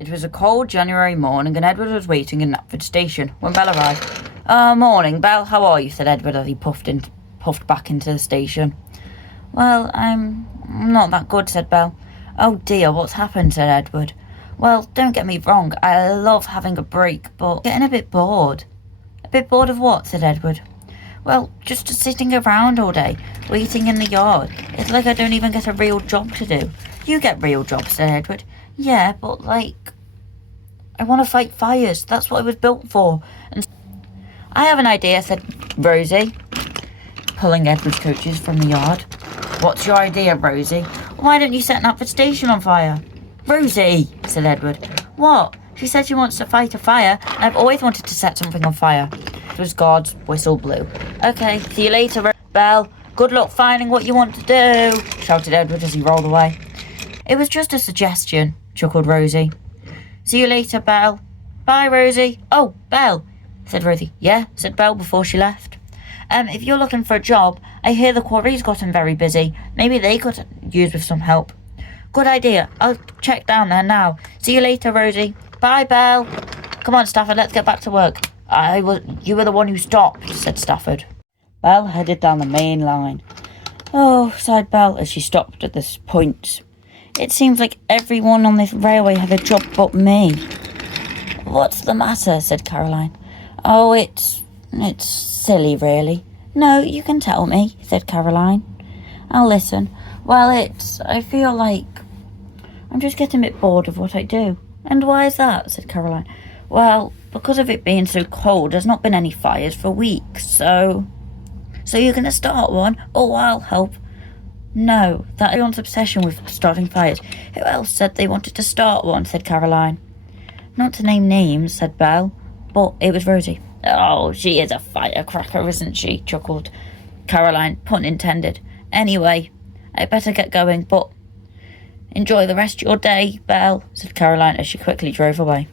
It was a cold January morning, and Edward was waiting in Stafford station when Belle arrived. Morning, Belle. How are you?" said Edward as he puffed back into the station. "Well, I'm not that good," said Belle. "Oh dear, what's happened?" said Edward. "Well, don't get me wrong, I love having a break, but getting a bit bored." "A bit bored of what?" said Edward. "Well, just sitting around all day, waiting in the yard. It's like I don't even get a real job to do." "You get real jobs," said Edward. "Yeah, but I want to fight fires. That's what I was built for." And "I have an idea," said Rosie, pulling Edward's coaches from the yard. "What's your idea, Rosie?" "Why don't you set Stafford station on fire?" "Rosie," said Edward. "What?" "She said she wants to fight a fire, and I've always wanted to set something on fire." It was God's whistle blew. "Okay, see you later, Belle. Good luck finding what you want to do," shouted Edward as he rolled away. "It was just a suggestion," chuckled Rosie. "See you later, Belle." "Bye, Rosie." "Oh, Belle," said Rosie. "Yeah," said Belle before she left. If you're looking for a job, I hear the quarry's gotten very busy. Maybe they could use with some help." "Good idea. I'll check down there now. See you later, Rosie." "Bye, Belle." "Come on, Stafford, let's get back to work." You were the one who stopped," said Stafford. Belle headed down the main line. "Oh," sighed Belle as she stopped at this point. "It seems like everyone on this railway had a job but me." "What's the matter?" said Caroline. "Oh, it's silly, really." "No, you can tell me," said Caroline. "I'll listen." "Well, I feel like I'm just getting a bit bored of what I do." "And why is that?" said Caroline. "Well, because of it being so cold, there's not been any fires for weeks, so you're going to start one?" "Oh, I'll help." "No, that's everyone's obsession with starting fires. Who else said they wanted to start one?" said Caroline. "Not to name names," said Belle, "but it was Rosie." "Oh, she is a firecracker, isn't she?" chuckled Caroline, pun intended. "Anyway, I better get going, but enjoy the rest of your day, Belle," said Caroline as she quickly drove away.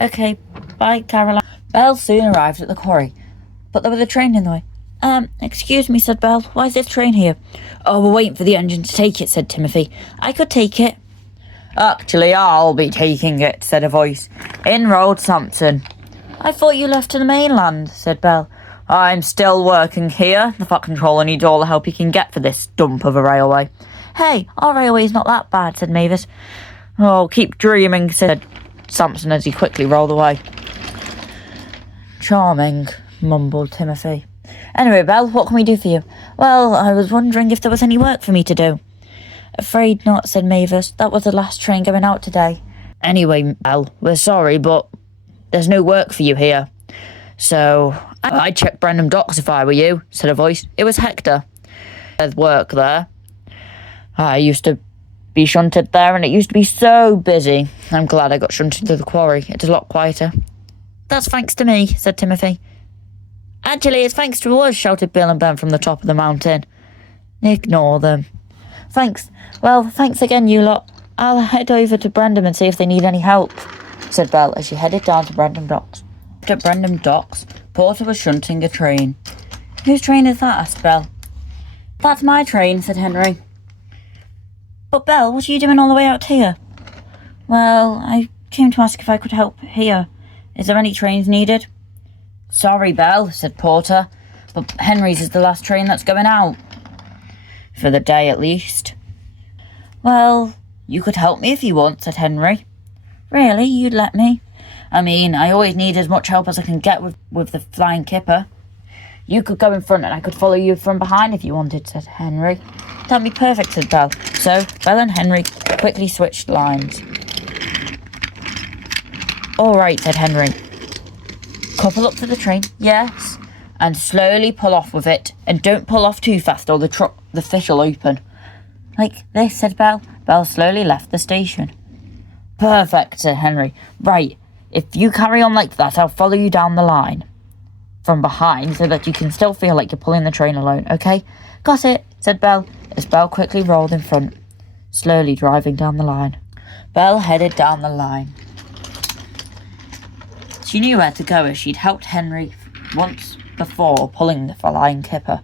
"Okay, bye, Caroline." Belle soon arrived at the quarry, but there was a train in the way. Excuse me," said Belle. "Why is this train here?" "Oh, we're waiting for the engine to take it," said Timothy. "I could take it." "Actually, I'll be taking it," said a voice. In rode Sampson. "I thought you left to the mainland," said Belle. "I'm still working here. The Fat Controller needs all the help he can get for this dump of a railway." "Hey, our railway's not that bad," said Mavis. "Oh, keep dreaming," said Sampson as he quickly rolled away. "Charming," mumbled Timothy. "Anyway, Belle, what can we do for you?" "Well, I was wondering if there was any work for me to do." "Afraid not," said Mavis. "That was the last train going out today." "Anyway, Belle, we're sorry, but there's no work for you here." "So I'd check Brandon Docks if I were you," said a voice. It was Hector. "There's work there. I used to be shunted there, and it used to be so busy. I'm glad I got shunted to the quarry. It's a lot quieter." "That's thanks to me," said Timothy. "Actually, it's thanks to us," shouted Bill and Ben from the top of the mountain. "Ignore them." "Thanks. Well, thanks again, you lot. I'll head over to Brandon and see if they need any help," said Belle as she headed down to Brandon Docks. At Brandon Docks, Porter was shunting a train. "Whose train is that?" asked Belle. "That's my train," said Henry. "But Belle, what are you doing all the way out here?" "Well, I came to ask if I could help here. Is there any trains needed?" "Sorry, Belle," said Porter, "but Henry's is the last train that's going out. For the day, at least." "Well, you could help me if you want," said Henry. "Really? You'd let me?" "I mean, I always need as much help as I can get with the flying kipper." "You could go in front and I could follow you from behind if you wanted," said Henry. "That'd be perfect," said Belle. So Belle and Henry quickly switched lines. "All right," said Henry. "Couple up to the train." "Yes." "And slowly pull off with it. And don't pull off too fast or the fish will open." "Like this," said Belle. Belle slowly left the station. "Perfect," said Henry. "Right, if you carry on like that, I'll follow you down the line from behind so that you can still feel like you're pulling the train alone, okay?" "Got it," said Belle, as Belle quickly rolled in front, slowly driving down the line. Belle headed down the line. She knew where to go as she'd helped Henry once before pulling the flying kipper.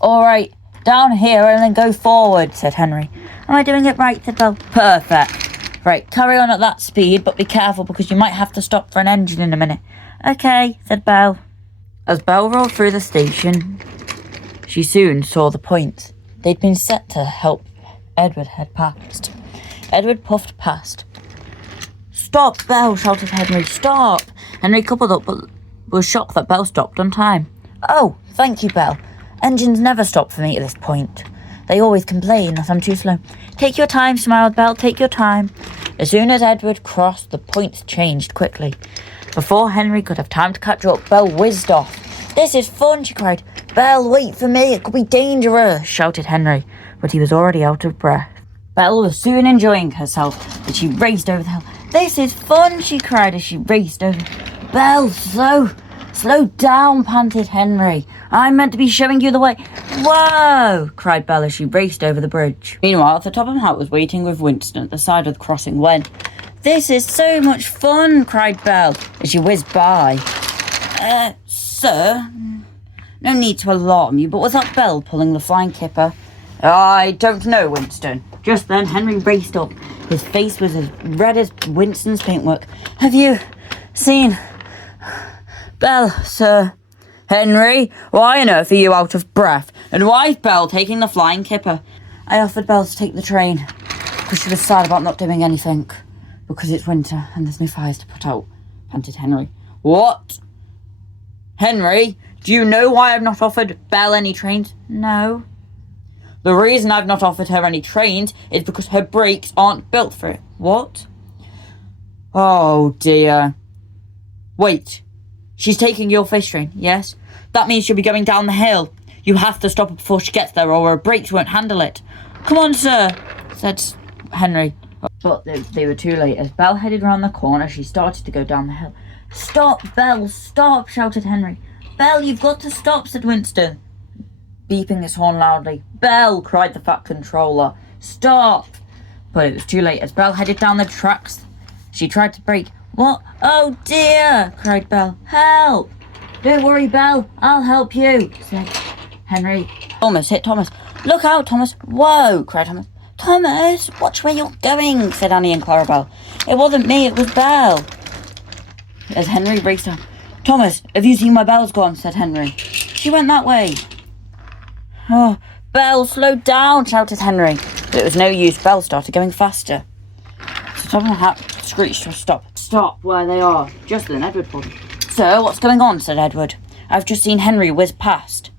"All right, down here and then go forward," said Henry. "Am I doing it right?" said Belle. "Perfect." Right, carry on at that speed, but be careful because you might have to stop for an engine in a minute. Okay, said Belle. As Belle rolled through the station, she soon saw the point. They'd been set to help Edward head past. Edward puffed past. Stop, Belle, shouted Henry. Stop! Henry coupled up, but was shocked that Belle stopped on time. Oh, thank you, Belle. Engines never stop for me at this point. They always complain that I'm too slow. Take your time, smiled Belle, take your time. As soon as Edward crossed, the points changed quickly. Before Henry could have time to catch up, Belle whizzed off. This is fun, she cried. Belle, wait for me, it could be dangerous, shouted Henry, but he was already out of breath. Belle was soon enjoying herself, but she raced over the hill. This is fun, she cried as she raced over. Belle, slow down, panted Henry. I'm meant to be showing you the way. Whoa, cried Belle as she raced over the bridge. Meanwhile, the topham hat was waiting with Winston at the side of the crossing when... This is so much fun, cried Belle as she whizzed by. Sir? No need to alarm you, but was that Belle pulling the flying kipper? I don't know, Winston. Just then, Henry raced up. His face was as red as Winston's paintwork. Have you seen Belle, sir? Henry, why on earth are you out of breath? And why is Belle taking the flying kipper? I offered Belle to take the train because she was sad about not doing anything. Because it's winter and there's no fires to put out, panted Henry. What? Henry, do you know why I've not offered Belle any trains? No. The reason I've not offered her any trains is because her brakes aren't built for it. What? Oh, dear. Wait. She's taking your fish train, yes? That means she'll be going down the hill. You have to stop her before she gets there or her brakes won't handle it. Come on, sir, said Henry. But they were too late. As Belle headed round the corner, she started to go down the hill. Stop, Belle, stop, shouted Henry. Belle, you've got to stop, said Winston, beeping his horn loudly. Belle, cried the fat controller. Stop! But it was too late. As Belle headed down the tracks, she tried to brake. What? Oh, dear, cried Belle. Help! Don't worry, Belle, I'll help you, said Henry. Almost hit Thomas. Look out, Thomas. Whoa, cried Thomas. Thomas, watch where you're going, said Annie and Clarabel. It wasn't me, it was Belle. As Henry raced on. Thomas, have you seen where Belle's gone, said Henry. She went that way. Oh, Belle, slow down, shouted Henry. But it was no use. Belle started going faster. So Topham Hat screeched to a stop. Stop where they are. Just then Edward pulled. Sir, what's going on, said Edward. I've just seen Henry whiz past.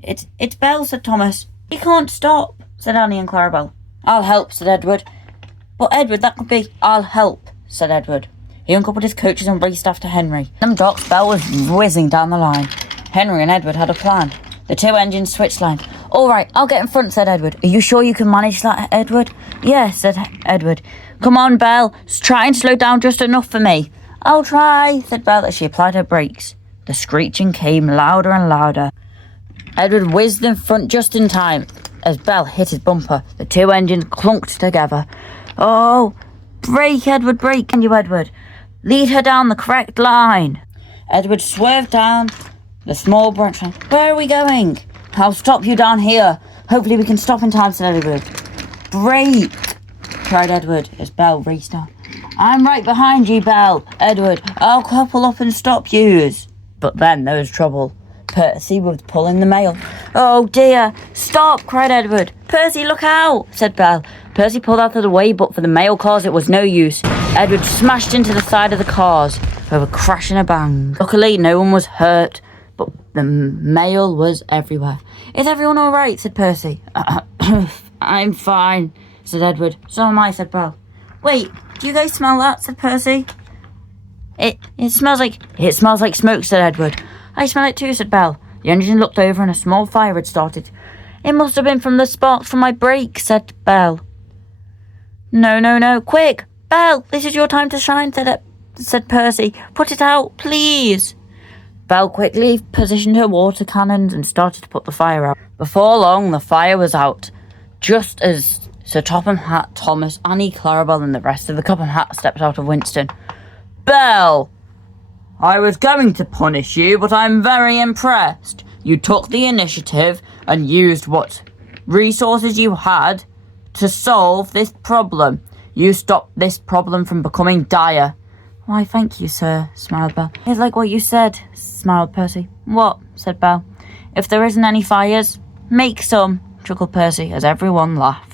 It's Belle, said Thomas. He can't stop, said Annie and Clarabel. I'll help, said Edward. But Edward, that could be... I'll help, said Edward. He uncoupled his coaches and raced after Henry. Them docks, Belle was whizzing down the line. Henry and Edward had a plan. The two engines switched lines. All right, I'll get in front, said Edward. Are you sure you can manage that, Edward? Yes, said Edward. Come on, Belle. Try and slow down just enough for me. I'll try, said Belle as she applied her brakes. The screeching came louder and louder. Edward whizzed in front just in time. As Belle hit his bumper, the two engines clunked together. Oh, brake, Edward, brake. Can you, Edward? Lead her down the correct line. Edward swerved down the small branch line. Where are we going? I'll stop you down here. Hopefully we can stop in time, said Edward. Brake, cried Edward as Belle raced on. I'm right behind you, Belle. Edward, I'll couple up and stop yous. But then there was trouble. Percy was pulling the mail. Oh dear, stop, cried Edward. Percy, look out, said Belle. Percy pulled out of the way, but for the mail cars it was no use. Edward smashed into the side of the cars with a crash and a bang. Luckily, no one was hurt, but the mail was everywhere. Is everyone all right, said Percy. I'm fine, said Edward. So am I, said Belle. Wait, do you guys smell that, said Percy. It smells like smoke, said Edward. I smell it too, said Belle. The engine looked over and a small fire had started. It must have been from the sparks from my brake, said Belle. No, quick! Belle, this is your time to shine, said Percy. Put it out, please. Belle quickly positioned her water cannons and started to put the fire out. Before long, the fire was out, just as Sir Topham Hat, Thomas, Annie, Clarabel and the rest of the Topham Hat stepped out of Winston. Belle! I was going to punish you, but I'm very impressed. You took the initiative and used what resources you had to solve this problem. You stopped this problem from becoming dire. Why, thank you, sir, smiled Belle. It's like what you said, smiled Percy. What? Said Belle. If there isn't any fires, make some, chuckled Percy, as everyone laughed.